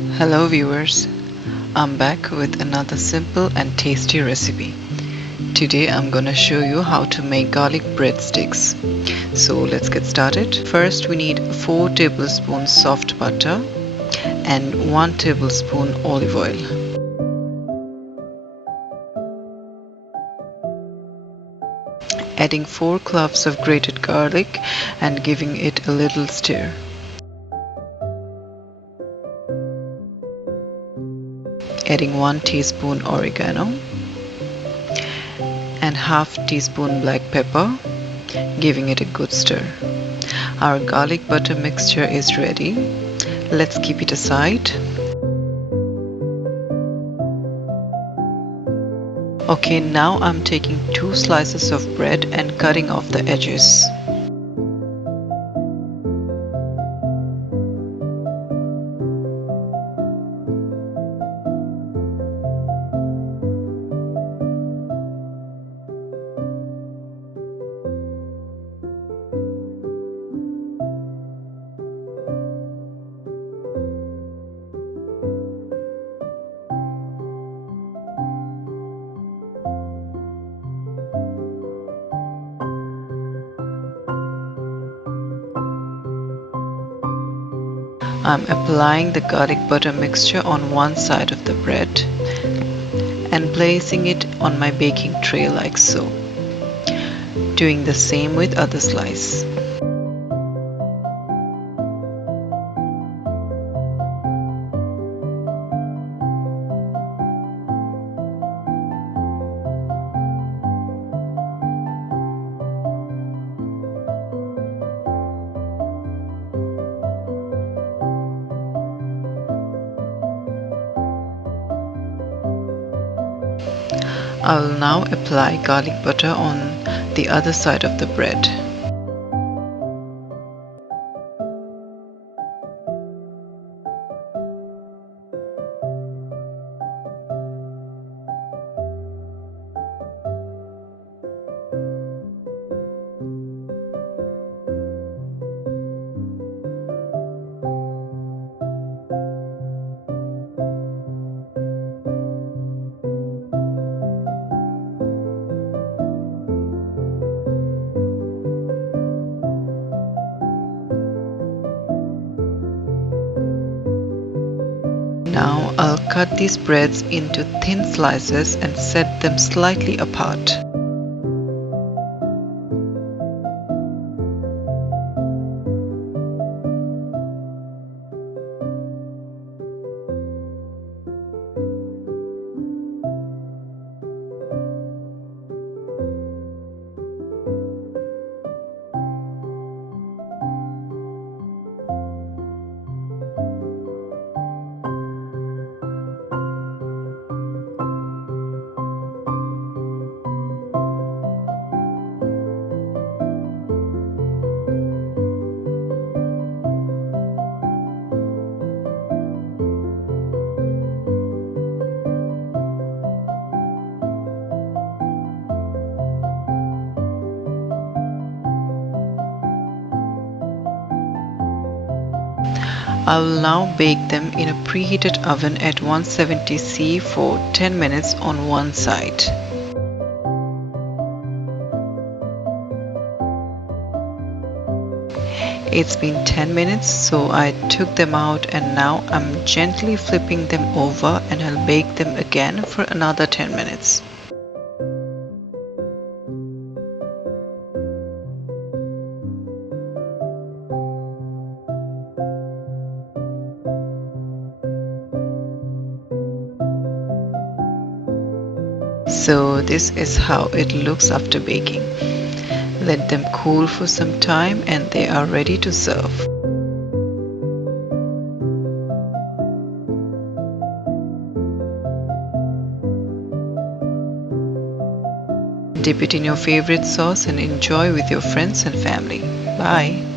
Hello viewers, I'm back with another simple and tasty recipe. Today I'm gonna show you how to make garlic breadsticks. So let's get started. First we need 4 tablespoons soft butter and 1 tablespoon olive oil. Adding 4 cloves of grated garlic and giving it a little stir. Adding 1 teaspoon oregano and half teaspoon black pepper, giving it a good stir. Our garlic butter mixture is ready. Let's keep it aside. Okay, now I'm taking 2 slices of bread and cutting off the edges. I'm applying the garlic butter mixture on one side of the bread and placing it on my baking tray like so. Doing the same with other slice. I will now apply garlic butter on the other side of the bread. Now I'll cut these breads into thin slices and set them slightly apart. I will now bake them in a preheated oven at 170 C for 10 minutes on one side. It's been 10 minutes, so I took them out and now I'm gently flipping them over and I'll bake them again for another 10 minutes. So this is how it looks after baking. Let them cool for some time and they are ready to serve. Dip it in your favorite sauce and enjoy with your friends and family. Bye.